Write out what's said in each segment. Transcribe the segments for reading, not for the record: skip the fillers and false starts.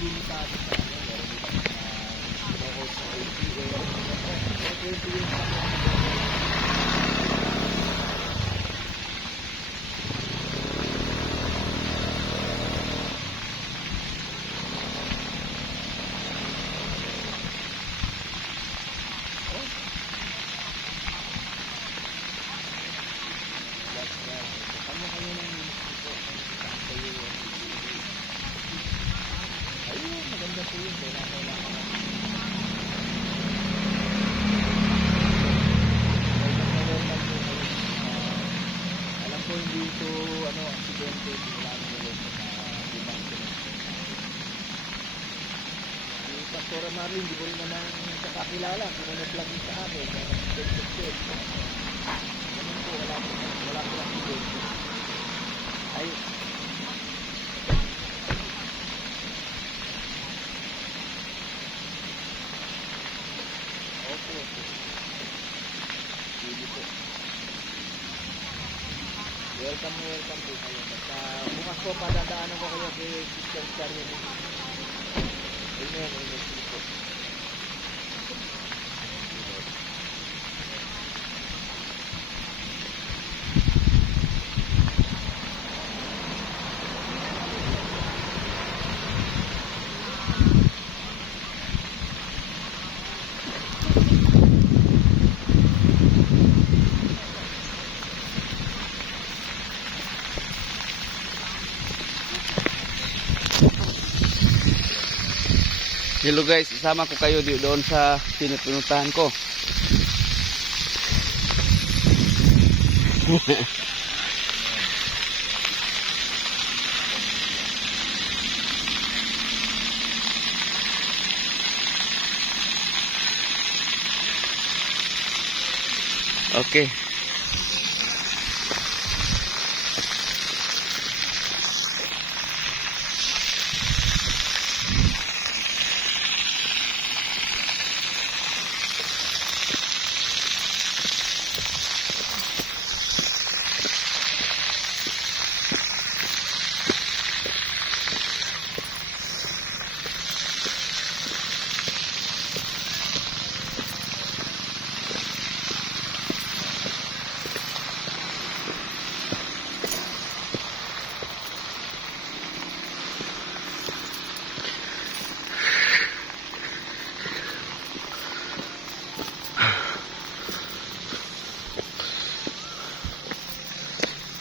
limitado sa ano, meron din ako sa APA, 20 years na. Ayun, maganda po yun. Alam ko hindi ito aksidente, wala nang ulit sa ibang connection. Si Pastora Marlene, hindi ko rin naman kakakilala. Pinag-vlog niya sa akin. Ganun po, wala po aksidente. Ayun. Opo. Sige po. Welcome po kayo. Basta bukas po padadaanan ko kayo kay Sister Charlie. Amen. Sige po. Hello guys, isama ko kayo doon sa pinupuntahan ko. Okay.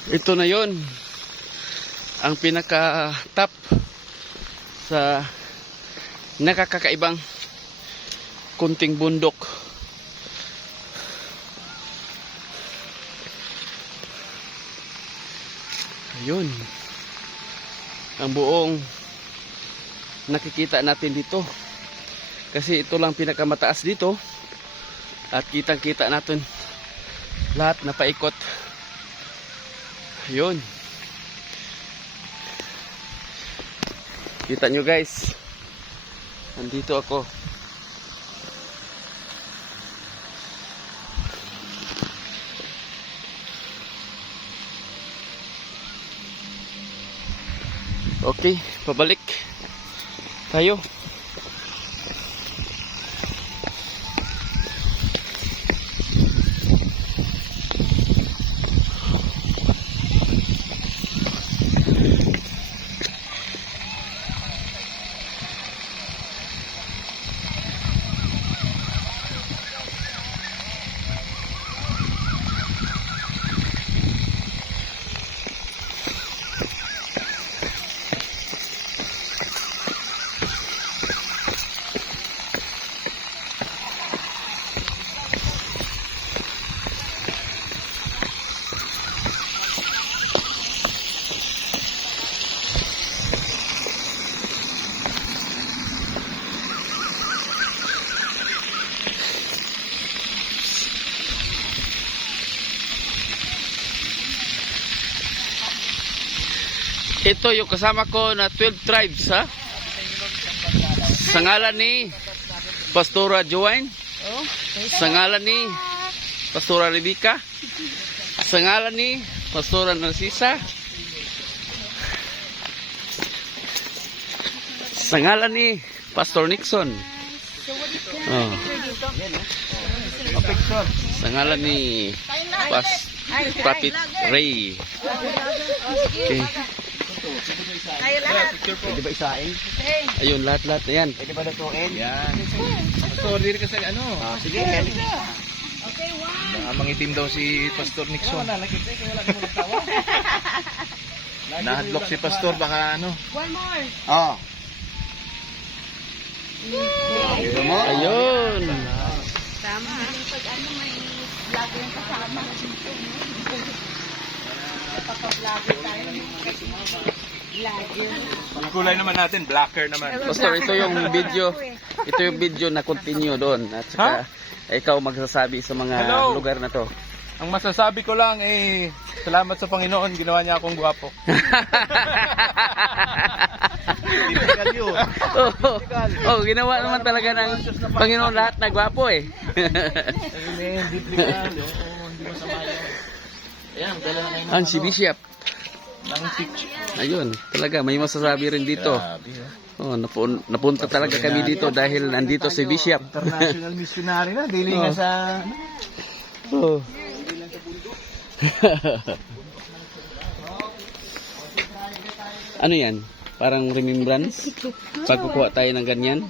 Ito na yon ang pinaka top sa nakakakaibang kunting bundok. Ayun ang buong nakikita natin dito, kasi ito lang pinakamataas dito at kitang kita natin lahat na paikot. Yun. Kita nyo guys. Nandito ako. Okay, pabalik tayo. Ito yung kasama ko na 12 tribes, ha? Sa ngalan ni Pastora Joanne, sa ngalan ni Pastora Rebecca, sa ngalan ni Pastora Narcisa, Sa ngalan ni Pastor Nixon. Oh. Picture. Sa ngalan ni Prophet Ray. Okay. Tayo lahat. Pwede ba isain? Ayun, lahat-lahat na yan. Pwede ba lutuin? Yan. Pastor, diri ka sa ano? Sige, Okay, one. Mangitim daw si Pastor Nixon. Nahadlok si Pastor, baka ano. One more. Oh. Dito mo? Ayun. Tama. Pag ano may vlog yung kasama. Kapag-vlogger tayo. Vlogger. Kulay naman natin, blacker naman. Pastor, ito yung video. Ito yung video na continue doon. At saka, ikaw magsasabi sa mga Hello. lugar na to. Ang masasabi ko lang eh, salamat sa Panginoon, ginawa niya akong gwapo. Typical yun. Oh, ginawa naman talaga ng Panginoon lahat na gwapo eh. Typical. Oo, hindi masama yun. Ayan, dala na kayo. Ang si Bishop. Nang picture. Ayun, talaga may masasabi rin dito. Oh, napunta talaga kami dito dahil nandito si Bishop. International missionary na. Dili nga sa... Oh. Ano yan? Parang remembrance? Pagkukuha tayo ng ganyan?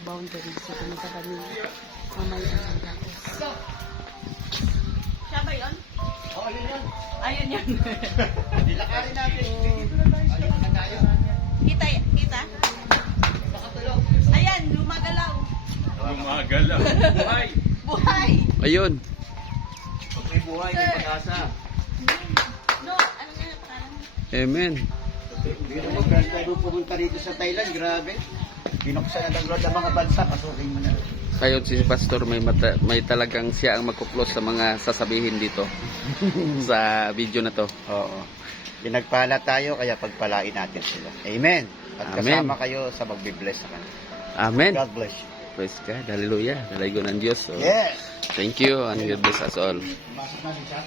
Boundary sa kumita kami. Mamaya ang siya ba yun? Oo, yun yun. Ayun yun. Dilakarin natin. Dito na tayo. Ayun na tayo. Kita? Kita? Ayan, lumagalaw. Lumagalaw. Buhay! Buhay! Ayun. Pag may buhay, may pag-asa. No, ano nga yung pangalan? Amen. Dito mo, first time mo pumunta dito sa Thailand. Grabe. Binuksan na ng Lord ang mga bansa. Pasukin mo na. Kayo si Pastor may talagang siya ang magkuklos sa mga sasabihin dito sa video na to. Oo. Pinagpala tayo, kaya pagpalain natin sila. Amen. At Amen. kasama kayo sa magbibless sa kanila. Amen. God bless you. Praise God. Hallelujah. Dalago ng Diyos. So, Yes. thank you and God bless us all. Pasok natin siya.